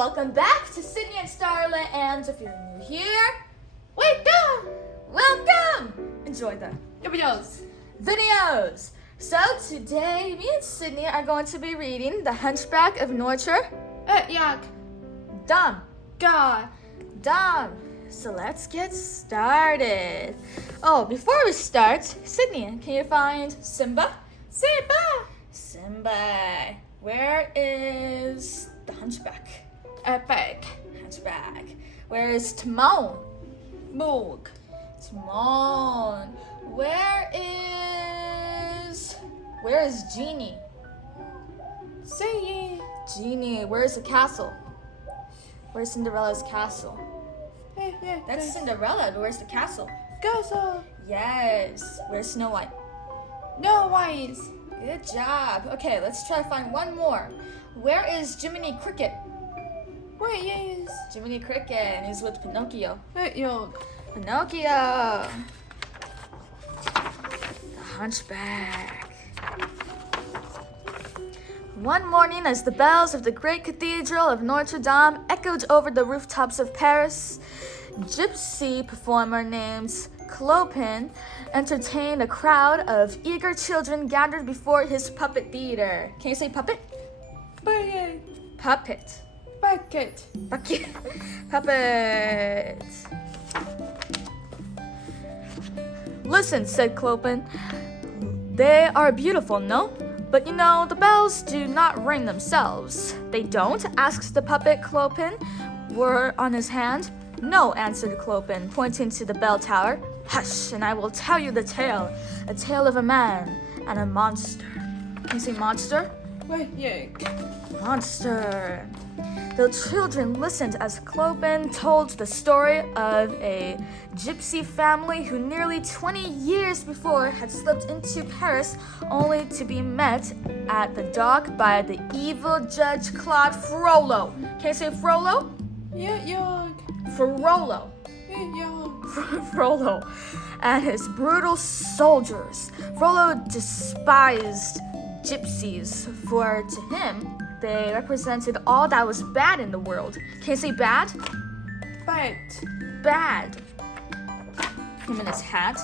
welcome back to Sydney and Starlet. And if you're new here, welcome! Enjoy the videos. So today, me and Sydney are going to be reading The Hunchback of Notre. Dame. So let's get started. Oh, before we start, Sydney, can you find Simba? Simba. Where is the Hunchback? Hunchback. Where is Timon? Timon. Where is Genie? Genie. Where's the castle? Where's Cinderella's castle? That's Cinderella, but where's the castle? Yes. Where's Snow White? Good job. Okay, let's try to find one more. Where is Jiminy Cricket? Jiminy Cricket, and he's with Pinocchio. Pinocchio. The Hunchback. One morning, as the bells of the great cathedral of Notre Dame echoed over the rooftops of Paris, gypsy performer named Clopin entertained a crowd of eager children gathered before his puppet theater. Can you say puppet? Puppet. Bucket. Puppet. Listen, said Clopin. They are beautiful, no? But you know, the bells do not ring themselves. They don't? Asked the puppet. Clopin were on his hand. No, answered Clopin, pointing to the bell tower. Hush, and I will tell you the tale. A tale of a man and a monster. Can you say monster? Monster. The children listened as Clopin told the story of a gypsy family who nearly 20 years before had slipped into Paris only to be met at the dock by the evil judge Claude Frollo. Can you say Frollo? Frollo and his brutal soldiers. Frollo despised gypsies, for to him, they represented all that was bad in the world. Can you say bad? Bad. Him and his hat.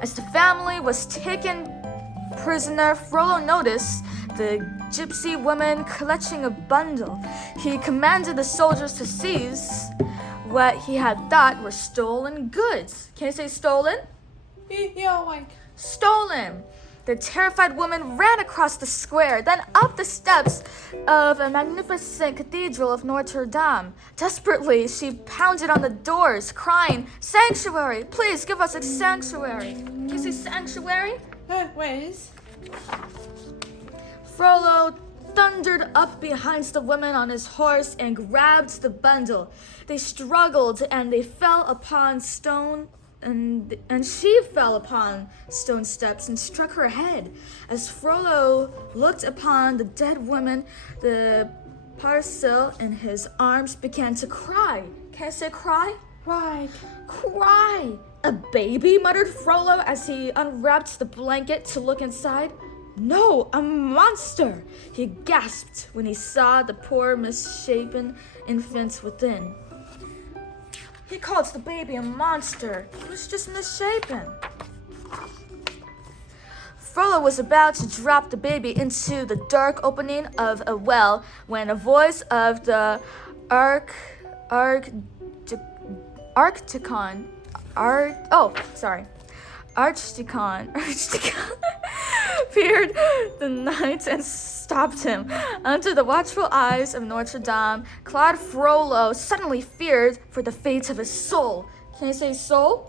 As the family was taken prisoner, Frollo noticed the gypsy woman clutching a bundle. He commanded the soldiers to seize what he had thought were stolen goods. Can you say stolen? Stolen. The terrified woman ran across the square, then up the steps of a magnificent cathedral of Notre Dame. Desperately, she pounded on the doors, crying, "Sanctuary! Please give us a sanctuary!" Can you say sanctuary? Frollo thundered up behind the woman on his horse and grabbed the bundle. They struggled and they fell upon stone, and she fell upon stone steps and struck her head. As Frollo looked upon the dead woman, the parcel in his arms began to cry. Can I say cry? Cry! A baby? Muttered Frollo as he unwrapped the blanket to look inside. No, a monster! He gasped when he saw the poor misshapen infant within. He called the baby a monster. It was just misshapen. Frollo was about to drop the baby into the dark opening of a well when a voice of the Archdeacon appeared the night and stopped him. Under the watchful eyes of Notre Dame, Claude Frollo suddenly feared for the fate of his soul. Can you say soul?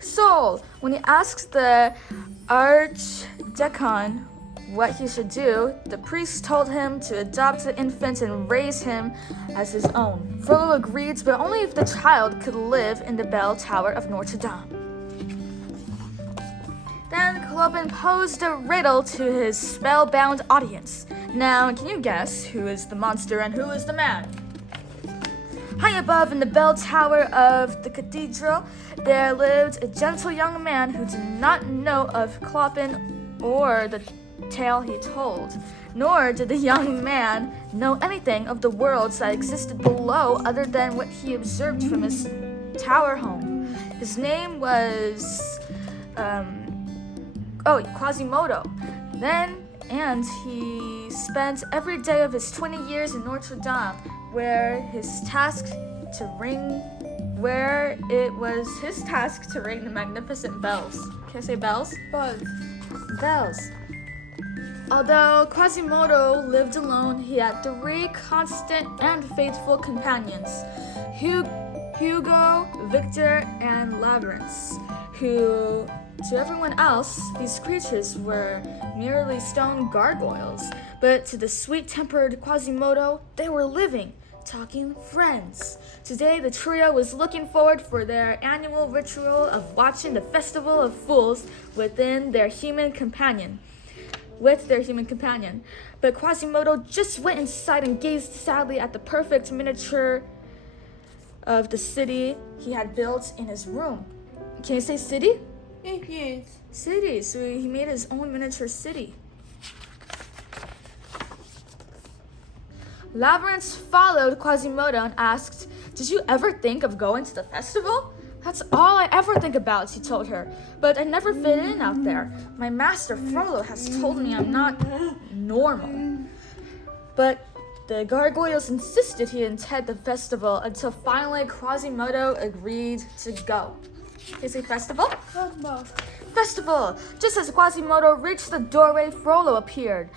Soul. When he asked the Archdeacon what he should do, the priest told him to adopt the infant and raise him as his own. Frollo agreed, but only if the child could live in the bell tower of Notre Dame. Then Clopin posed a riddle to his spellbound audience. Now, can you guess who is the monster and who is the man? High above in the bell tower of the cathedral, there lived a gentle young man who did not know of Clopin or the tale he told. Nor did the young man know anything of the worlds that existed below other than what he observed from his tower home. His name was, Quasimodo. And he spent every day of his 20 years in Notre Dame, where it was his task to ring the magnificent bells. Can I say bells? Bells. Although Quasimodo lived alone, he had 3 constant and faithful companions, Hugo, Victor, and Labyrinth, who, to everyone else, these creatures were merely stone gargoyles, but to the sweet-tempered Quasimodo, they were living, talking friends. Today, the trio was looking forward for their annual ritual of watching the Festival of Fools with their human companion. But Quasimodo just went inside and gazed sadly at the perfect miniature of the city he had built in his room. Can you say city? Yes. City. So he made his own miniature city. Labyrinth followed Quasimodo and asked, "Did you ever think of going to the festival?" "That's all I ever think about," he told her. "But I never fit in out there. My master Frollo has told me I'm not normal." But the gargoyles insisted he attend the festival until finally Quasimodo agreed to go. Is it festival? Festival! Just as Quasimodo reached the doorway, Frollo appeared.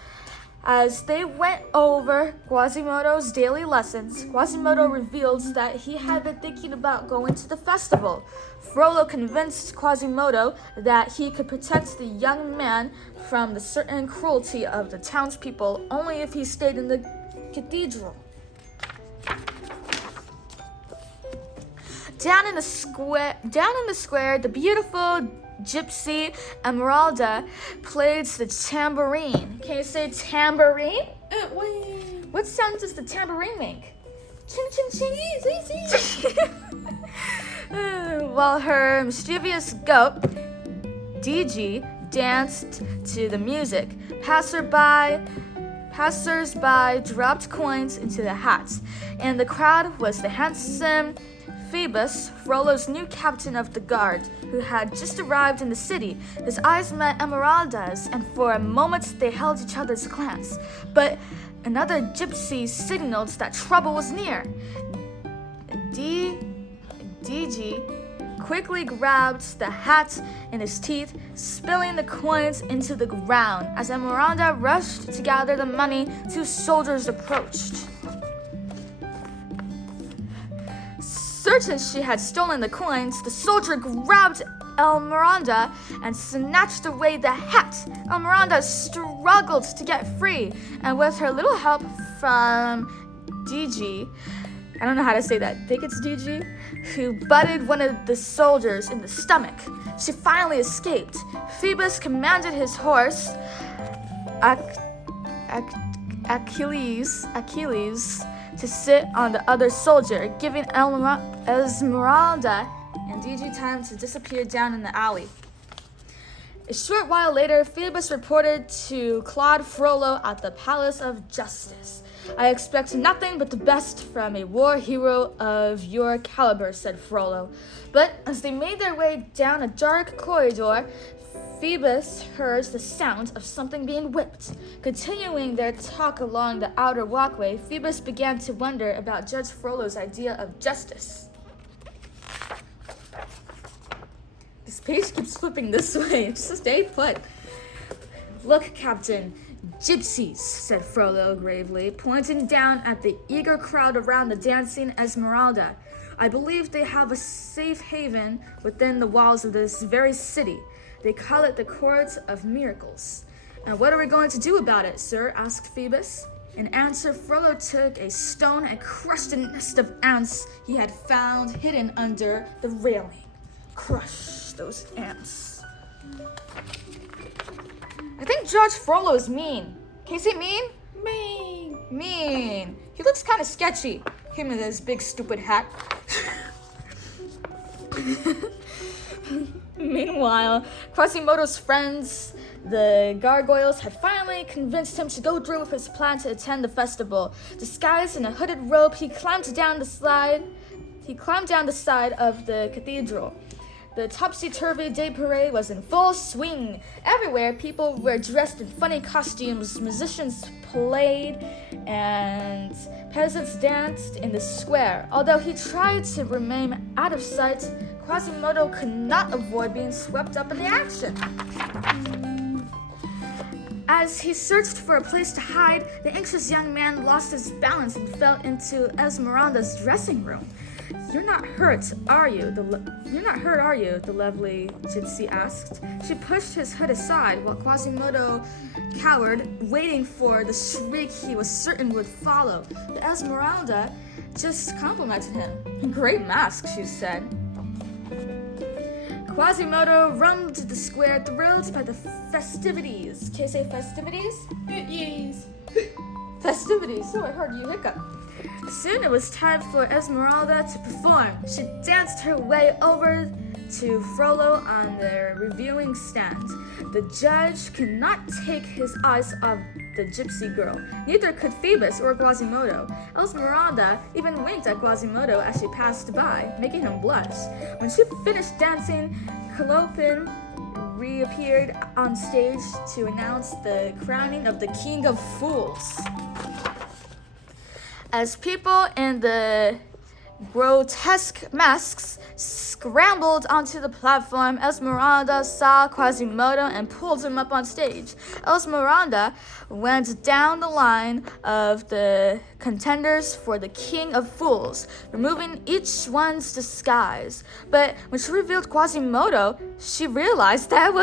As they went over Quasimodo's daily lessons, Quasimodo revealed that he had been thinking about going to the festival. Frollo convinced Quasimodo that he could protect the young man from the certain cruelty of the townspeople only if he stayed in the cathedral. Down in the square, the beautiful gypsy Esmeralda played the tambourine. Can you say tambourine? What sound does the tambourine make? Ching ching ching. While her mischievous goat, DG, danced to the music. Passers-by dropped coins into the hats, and the crowd was the handsome Phoebus, Frollo's new captain of the guard, who had just arrived in the city. His eyes met Esmeralda's, and for a moment they held each other's glance. But another gypsy signaled that trouble was near. DG quickly grabbed the hat in his teeth, spilling the coins into the ground. As Esmeralda rushed to gather the money, 2 soldiers approached. Certain she had stolen the coins, the soldier grabbed Esmeralda and snatched away the hat. Esmeralda struggled to get free, and with her little help from DG, I don't know how to say that, I think it's DG, who butted one of the soldiers in the stomach, she finally escaped. Phoebus commanded his horse, Achilles, to sit on the other soldier, giving Esmeralda and DG time to disappear down in the alley. A short while later, Phoebus reported to Claude Frollo at the Palace of Justice. "I expect nothing but the best from a war hero of your caliber," said Frollo. But as they made their way down a dark corridor, Phoebus heard the sound of something being whipped. Continuing their talk along the outer walkway, Phoebus began to wonder about Judge Frollo's idea of justice. This page keeps flipping this way. Just stay put. "Look, Captain, gypsies," said Frollo gravely, pointing down at the eager crowd around the dancing Esmeralda. "I believe they have a safe haven within the walls of this very city. They call it the Court of Miracles." "And what are we going to do about it, sir?" asked Phoebus. In answer, Frollo took a stone and crushed a nest of ants he had found hidden under the railing. Crush those ants. I think Judge Frollo is mean. Can you say mean? Mean. He looks kind of sketchy. Him with his big stupid hat. Meanwhile, Quasimodo's friends The gargoyles had finally convinced him to go through with his plan to attend the festival. Disguised in a hooded robe, he climbed down the side of the cathedral. The topsy-turvy day parade was in full swing. Everywhere, people were dressed in funny costumes, musicians played, and peasants danced in the square. Although he tried to remain out of sight, Quasimodo could not avoid being swept up in the action. As he searched for a place to hide, the anxious young man lost his balance and fell into Esmeralda's dressing room. You're not hurt, are you? The lovely gypsy asked. She pushed his hood aside while Quasimodo cowered, waiting for the shriek he was certain would follow. But Esmeralda just complimented him. Great mask, she said. Quasimodo roamed the square, thrilled by the festivities. Can you say festivities? Yes. Festivities. Oh, I heard you hiccup. Soon it was time for Esmeralda to perform. She danced her way over to Frollo on the reviewing stand. The judge could not take his eyes off the gypsy girl. Neither could Phoebus or Quasimodo. Esmeralda even winked at Quasimodo as she passed by, making him blush. When she finished dancing, Calliope reappeared on stage to announce the crowning of the King of Fools. As people in the grotesque masks scrambled onto the platform, Esmeralda saw Quasimodo and pulled him up on stage. Esmeralda went down the line of the contenders for the King of Fools, removing each one's disguise. But when she revealed Quasimodo, she realized that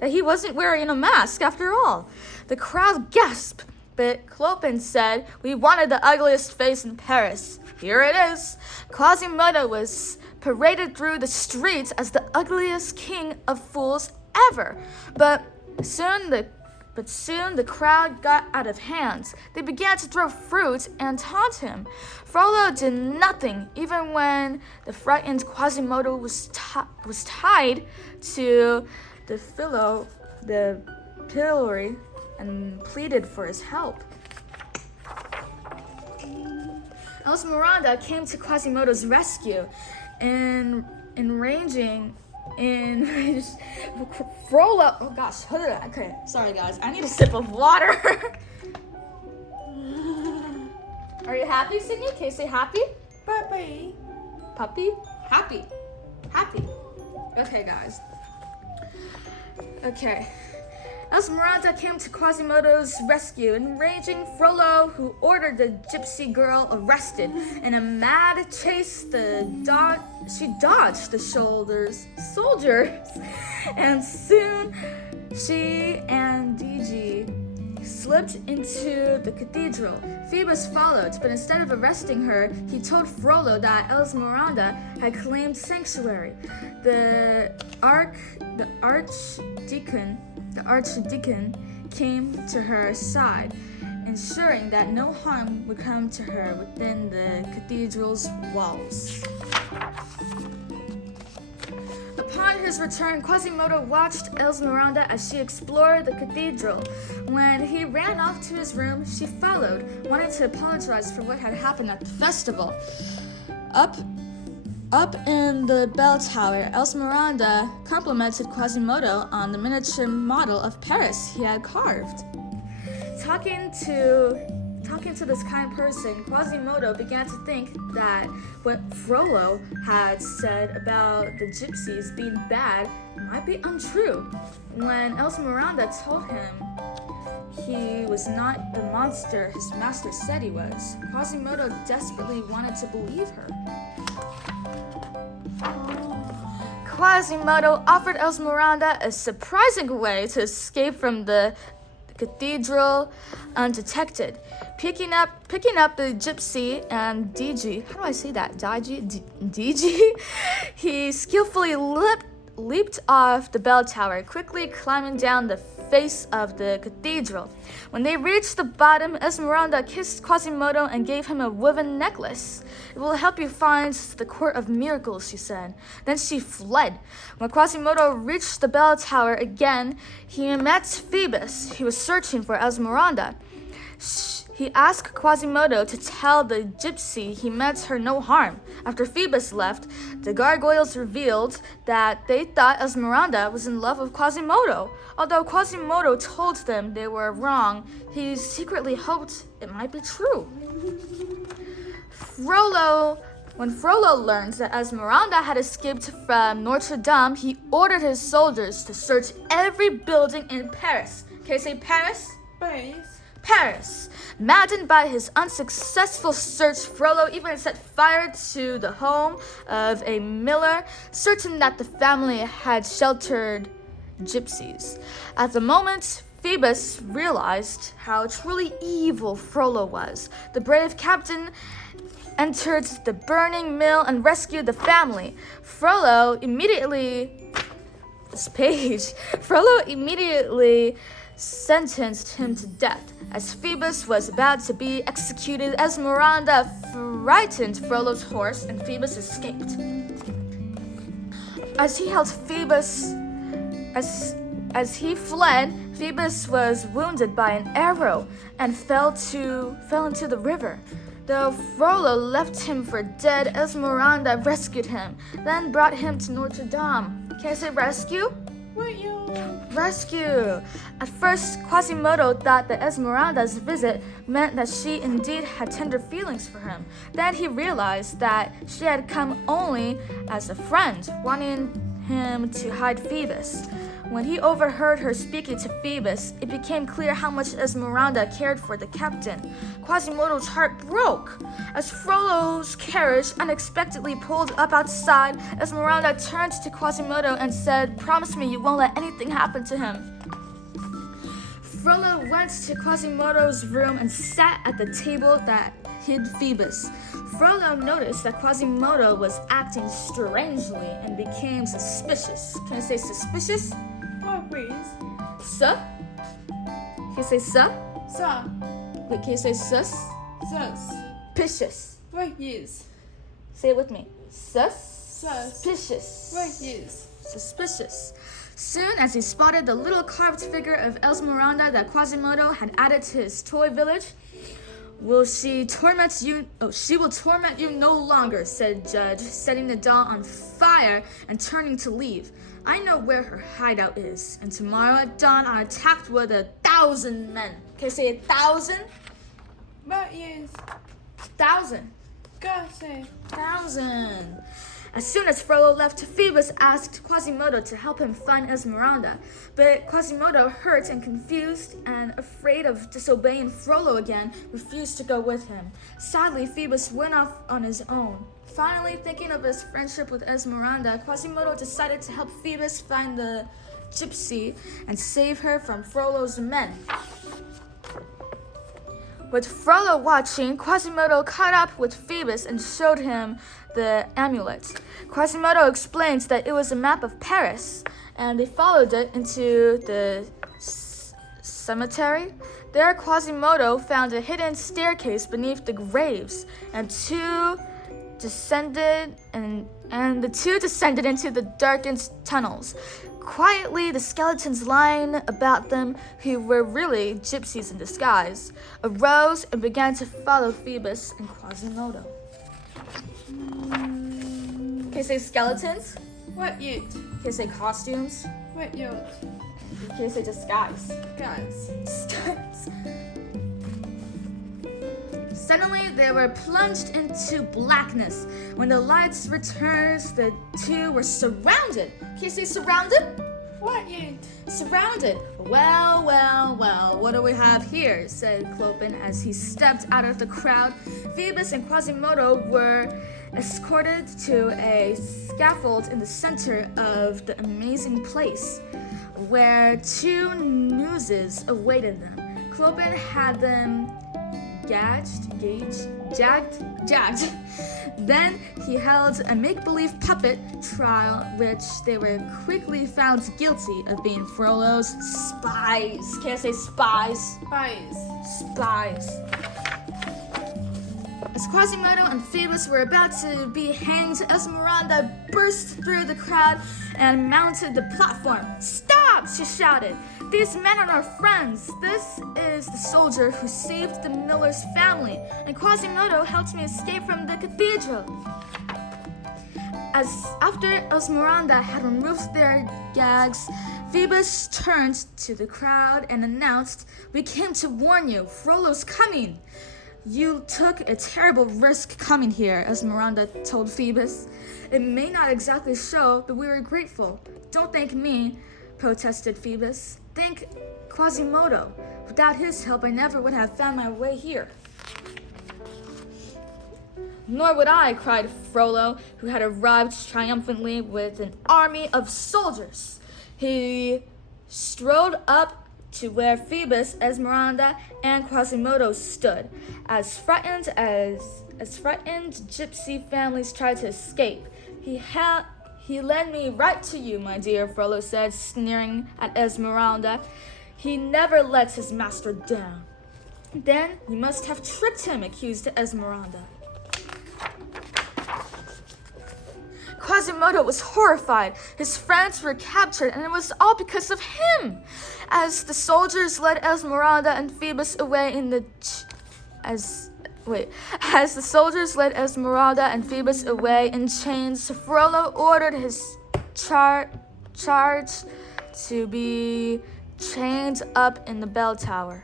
he wasn't wearing a mask after all. The crowd gasped. But Clopin said, "We wanted the ugliest face in Paris. Here it is." Quasimodo was paraded through the streets as the ugliest king of fools ever. But soon the crowd got out of hand. They began to throw fruit and taunt him. Frollo did nothing, even when the frightened Quasimodo was tied to the pillory and pleaded for his help. Esmeralda came to Quasimodo's rescue, and Frollo. Oh gosh, okay, sorry guys, I need a sip of water. Are you happy, Sydney? Can you say happy? Puppy. Puppy? Happy. Okay, guys. Okay. Esmeralda came to Quasimodo's rescue, enraging Frollo, who ordered the gypsy girl arrested. In a mad chase, she dodged the soldiers, and soon she and DG slipped into the cathedral. Phoebus followed, but instead of arresting her, he told Frollo that Esmeralda had claimed sanctuary. The archdeacon came to her side, ensuring that no harm would come to her within the cathedral's walls. Upon his return, Quasimodo watched Esmeralda as she explored the cathedral. When he ran off to his room, she followed, wanting to apologize for what had happened at the festival. Up in the bell tower, Esmeralda complimented Quasimodo on the miniature model of Paris he had carved. Talking to this kind person, Quasimodo began to think that what Frollo had said about the gypsies being bad might be untrue. When Esmeralda told him he was not the monster his master said he was, Quasimodo desperately wanted to believe her. Quasimodo offered Esmeralda a surprising way to escape from the cathedral undetected. Picking up the gypsy and DG, how do I say that? DG? He skillfully leaped off the bell tower, quickly climbing down the face of the cathedral. When they reached the bottom, Esmeralda kissed Quasimodo and gave him a woven necklace. "It will help you find the Court of Miracles," she said. Then she fled. When Quasimodo reached the bell tower again, he met Phoebus. He was searching for Esmeralda. He asked Quasimodo to tell the gypsy he meant her no harm. After Phoebus left, the gargoyles revealed that they thought Esmeralda was in love with Quasimodo. Although Quasimodo told them they were wrong, he secretly hoped it might be true. When Frollo learned that Esmeralda had escaped from Notre Dame, he ordered his soldiers to search every building in Paris. Can you say Paris? Paris. Maddened by his unsuccessful search, Frollo even set fire to the home of a miller, certain that the family had sheltered gypsies. At the moment, Phoebus realized how truly evil Frollo was. The brave captain entered the burning mill and rescued the family. Frollo immediately sentenced him to death. As Phoebus was about to be executed, Esmeralda frightened Frollo's horse and Phoebus escaped. As he fled, Phoebus was wounded by an arrow and fell into the river. Though Frollo left him for dead, Esmeralda rescued him, then brought him to Notre Dame. Can I say rescue? Rescue! At first, Quasimodo thought that Esmeralda's visit meant that she indeed had tender feelings for him. Then he realized that she had come only as a friend, wanting him to hide Phoebus. When he overheard her speaking to Phoebus, it became clear how much Esmeralda cared for the captain. Quasimodo's heart broke. As Frollo's carriage unexpectedly pulled up outside, Esmeralda turned to Quasimodo and said, "Promise me you won't let anything happen to him." Frollo went to Quasimodo's room and sat at the table that hid Phoebus. Frollo noticed that Quasimodo was acting strangely and became suspicious. Can I say suspicious? Suh? Can you say suh? Wait, can you say sus? Suspicious. Say it with me. Suspicious. Suspicious. Soon as he spotted the little carved figure of Esmeralda that Quasimodo had added to his toy village, she will torment you no longer," said Judge, setting the doll on fire and turning to leave. "I know where her hideout is, and tomorrow at dawn I'll attack with 1,000 men." Can I say 1,000? 1,000. 1,000. As soon as Frollo left, Phoebus asked Quasimodo to help him find Esmeralda. But Quasimodo, hurt and confused and afraid of disobeying Frollo again, refused to go with him. Sadly, Phoebus went off on his own. Finally, thinking of his friendship with Esmeralda, Quasimodo decided to help Phoebus find the gypsy and save her from Frollo's men. With Frollo watching, Quasimodo caught up with Phoebus and showed him the amulet. Quasimodo explained that it was a map of Paris, and they followed it into the cemetery. There, Quasimodo found a hidden staircase beneath the graves, and the two descended into the darkened tunnels. Quietly, the skeletons lying about them, who were really gypsies in disguise, arose and began to follow Phoebus and Quasimodo. Can you say skeletons? Can you say costumes? Can you say disguise? Disguise. Suddenly, they were plunged into blackness. When the lights returned, the two were surrounded. Can you say surrounded? Surrounded. Well, what do we have here? Said Clopin as he stepped out of the crowd. Phoebus and Quasimodo were escorted to a scaffold in the center of the amazing place, where two nooses awaited them. Clopin had them jagged. Then he held a make-believe puppet trial, which they were quickly found guilty of being Frollo's spies. Can't say spies. Spies. As Quasimodo and Phoebus were about to be hanged, Esmeralda burst through the crowd and mounted the platform. "Stop!" she shouted. "These men are our friends. This is the soldier who saved the miller's family, and Quasimodo helped me escape from the cathedral." After Esmeralda had removed their gags, Phoebus turned to the crowd and announced, "We came to warn you, Frollo's coming." "You took a terrible risk coming here," Esmeralda told Phoebus. "It may not exactly show, but we were grateful." "Don't thank me," protested Phoebus. "Thank Quasimodo. Without his help, I never would have found my way here." "Nor would I," cried Frollo, who had arrived triumphantly with an army of soldiers. He strode up to where Phoebus, Esmeralda, and Quasimodo stood, as frightened gypsy families tried to escape. He led me right to you, my dear," Frollo said, sneering at Esmeralda. "He never lets his master down." "Then you must have tricked him," accused Esmeralda. Quasimodo was horrified. His friends were captured, and it was all because of him. As the soldiers led Esmeralda and Phoebus away in chains, Frollo ordered his charge to be chained up in the bell tower.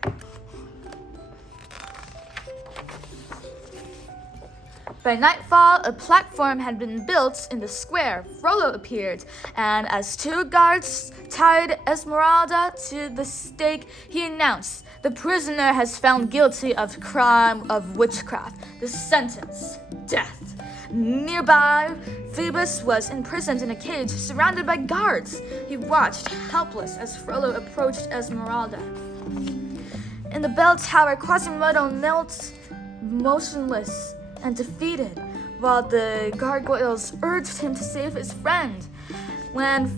By nightfall, a platform had been built in the square. Frollo appeared, and as two guards tied Esmeralda to the stake, he announced, "The prisoner has found guilty of crime of witchcraft. The sentence, death." Nearby, Phoebus was imprisoned in a cage, surrounded by guards. He watched, helpless, as Frollo approached Esmeralda. In the bell tower, Quasimodo knelt motionless and defeated, while the gargoyles urged him to save his friend. When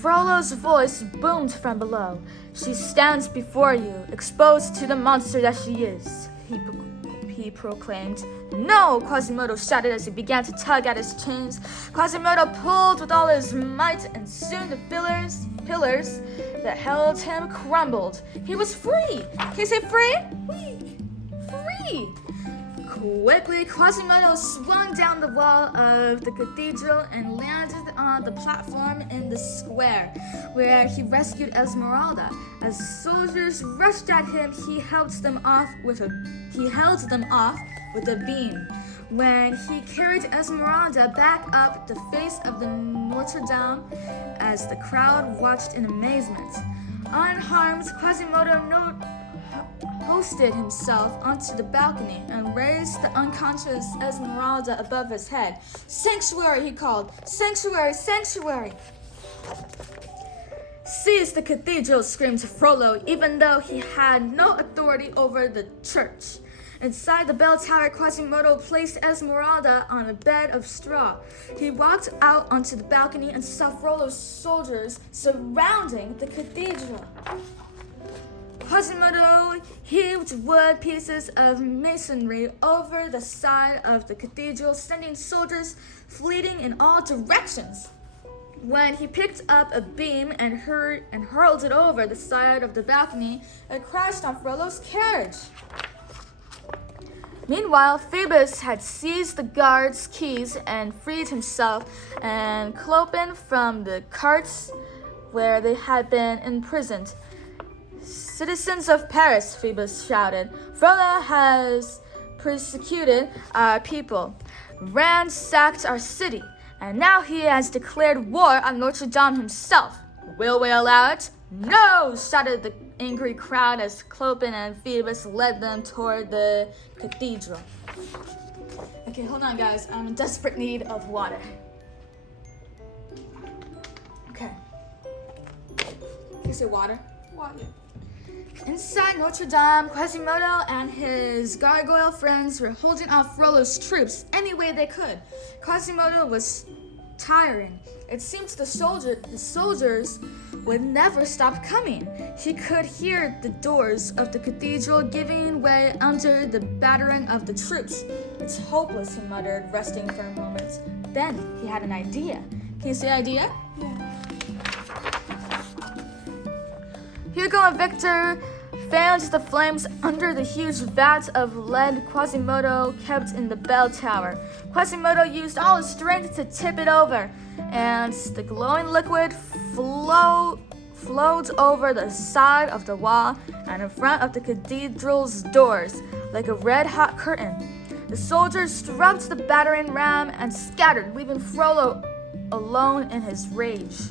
Frollo's voice boomed from below, "She stands before you, exposed to the monster that she is," he proclaimed. "No!" Quasimodo shouted as he began to tug at his chains. Quasimodo pulled with all his might, and soon the pillars that held him crumbled. He was free! Can you say free? Free! Quickly, Quasimodo swung down the wall of the cathedral and landed on the platform in the square, where he rescued Esmeralda. As soldiers rushed at him, he held them off with a beam. When he carried Esmeralda back up the face of the Notre Dame, as the crowd watched in amazement. Unharmed, Quasimodo hoisted himself onto the balcony and raised the unconscious Esmeralda above his head. "Sanctuary," he called. "Sanctuary! Sanctuary!" "Seize the cathedral," screamed Frollo, even though he had no authority over the church. Inside the bell tower, Quasimodo placed Esmeralda on a bed of straw. He walked out onto the balcony and saw Frollo's soldiers surrounding the cathedral. Quasimodo heaved wood pieces of masonry over the side of the cathedral, sending soldiers fleeing in all directions. When he picked up a beam and hurled it over the side of the balcony, it crashed on Frollo's carriage. Meanwhile, Phoebus had seized the guards' keys and freed himself and Clopin from the carts where they had been imprisoned. "Citizens of Paris," Phoebus shouted, "Frollo has persecuted our people, ransacked our city, and now he has declared war on Notre Dame himself. Will we allow it?" "No!" shouted the angry crowd as Clopin and Phoebus led them toward the cathedral. Okay, hold on, guys. I'm in desperate need of water. Okay. Can you say water? Water. Inside Notre Dame, Quasimodo and his gargoyle friends were holding off Frollo's troops any way they could. Quasimodo was tiring. It seemed the soldiers would never stop coming. He could hear the doors of the cathedral giving way under the battering of the troops. It's hopeless, he muttered, resting for a moment. Then he had an idea. Can you say idea? Yeah. Hugo and Victor fanned the flames under the huge vat of lead Quasimodo kept in the bell tower. Quasimodo used all his strength to tip it over, and the glowing liquid flowed over the side of the wall and in front of the cathedral's doors like a red-hot curtain. The soldiers struck the battering ram and scattered, leaving Frollo alone in his rage.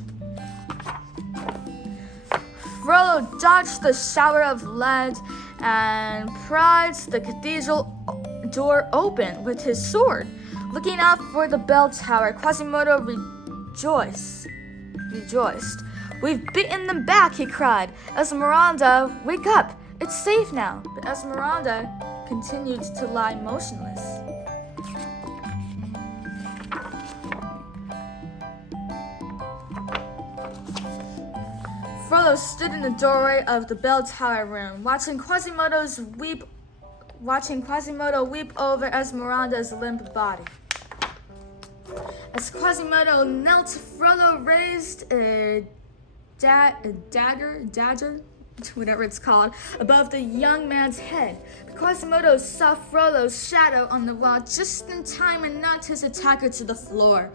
Frollo dodged the shower of lead and pried the cathedral door open with his sword. Looking out for the bell tower, Quasimodo rejoiced. "We've beaten them back," he cried. "Esmeralda, wake up! It's safe now." But Esmeralda continued to lie motionless. Frollo stood in the doorway of the bell tower room, watching Quasimodo weep over Esmeralda's limp body. As Quasimodo knelt, Frollo raised a dagger, whatever it's called, above the young man's head. But Quasimodo saw Frollo's shadow on the wall just in time and knocked his attacker to the floor.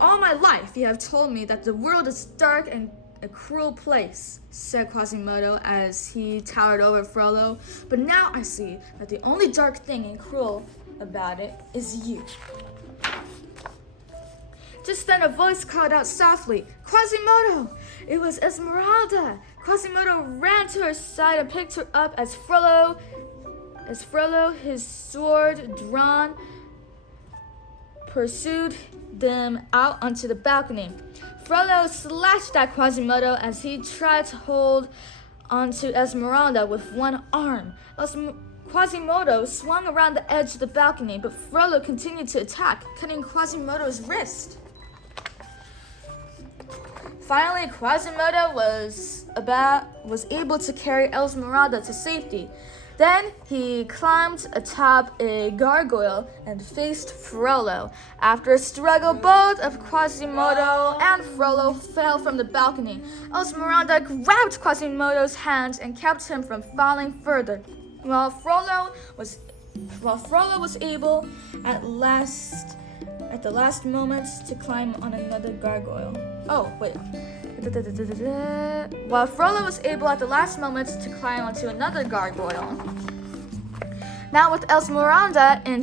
"All my life you have told me that the world is dark and a cruel place," said Quasimodo as he towered over Frollo. "But now I see that the only dark thing and cruel about it is you." Just then a voice called out softly, "Quasimodo!" It was Esmeralda. Quasimodo ran to her side and picked her up as Frollo, his sword drawn, pursued them out onto the balcony. Frollo slashed at Quasimodo as he tried to hold onto Esmeralda with one arm. Quasimodo swung around the edge of the balcony, but Frollo continued to attack, cutting Quasimodo's wrist. Finally, Quasimodo was able to carry Esmeralda to safety. Then he climbed atop a gargoyle and faced Frollo. After a struggle, both of Quasimodo and Frollo fell from the balcony. Esmeralda grabbed Quasimodo's hand and kept him from falling further, while Frollo was able at the last moment to climb on another gargoyle. While Frollo was able at the last moment to climb onto another gargoyle. Now with Esmeralda in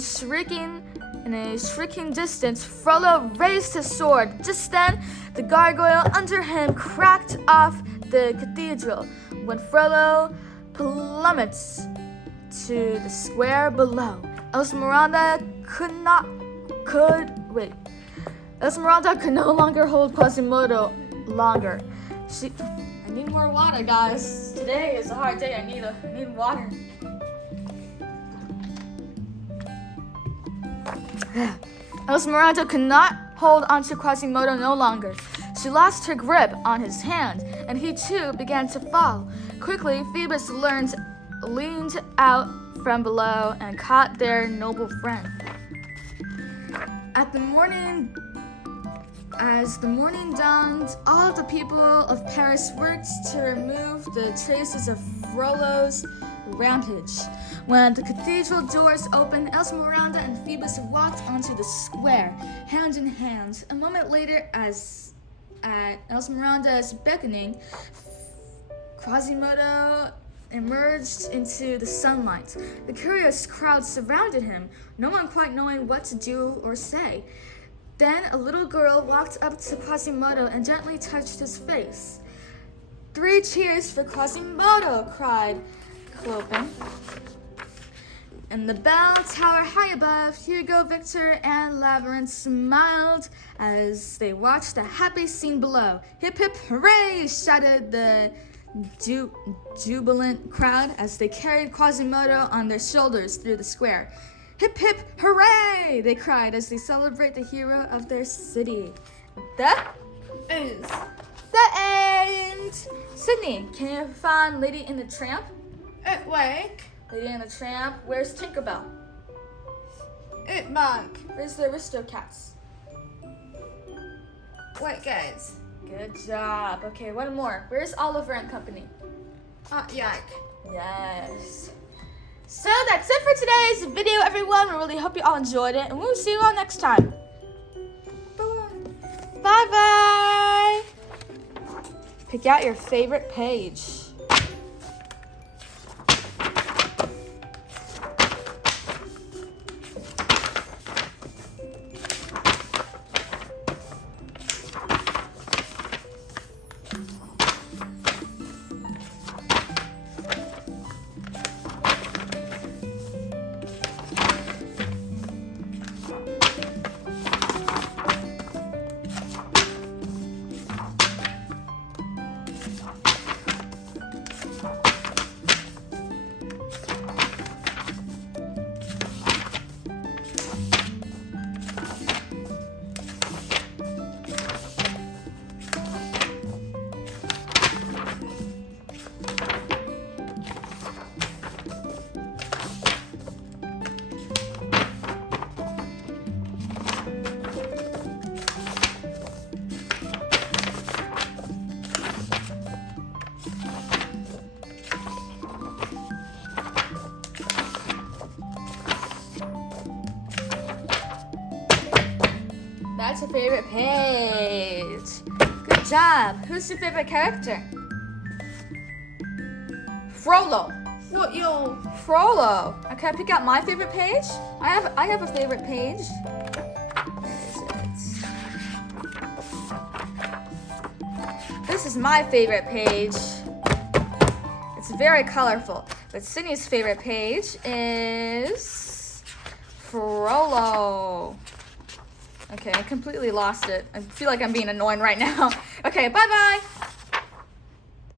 a shrieking distance, Frollo raised his sword. Just then, the gargoyle under him cracked off the cathedral. When Frollo plummets to the square below, Esmeralda could no longer hold Quasimodo longer. I need more water, guys. Today is a hard day. I need water. Esmeralda could not hold onto Quasimodo no longer. She lost her grip on his hand, and he too began to fall. Quickly, Phoebus leaned out from below and caught their noble friend. As the morning dawned, all the people of Paris worked to remove the traces of Frollo's rampage. When the cathedral doors opened, Esmeralda and Phoebus walked onto the square, hand in hand. A moment later, as at Esmeralda's beckoning, Quasimodo emerged into the sunlight. The curious crowd surrounded him, no one quite knowing what to do or say. Then a little girl walked up to Quasimodo and gently touched his face. "3 cheers for Quasimodo!" cried Clopin. In the bell tower high above, Hugo, Victor, and Labyrinth smiled as they watched the happy scene below. "Hip hip hooray!" shouted the jubilant crowd as they carried Quasimodo on their shoulders through the square. Hip hip hooray! They cried as they celebrate the hero of their city. That Is. the end. Sydney, can you find Lady and the Tramp? At work. Lady and the Tramp. Where's Tinkerbell? At Mark. Where's the Aristocats? Wait, guys. Good job. Okay, one more. Where's Oliver and Company? Yak. Yes. So that's it for today's video, everyone. We really hope you all enjoyed it, and we'll see you all next time. Bye. Bye-bye. Pick out your favorite page. That's your favorite page. Good job. Who's your favorite character? Frollo. What your? Frollo. Okay, pick out my favorite page. I have a favorite page. Where is it? This is my favorite page. It's very colorful. But Sydney's favorite page is Frollo. Okay, I completely lost it. I feel like I'm being annoying right now. Okay, bye-bye.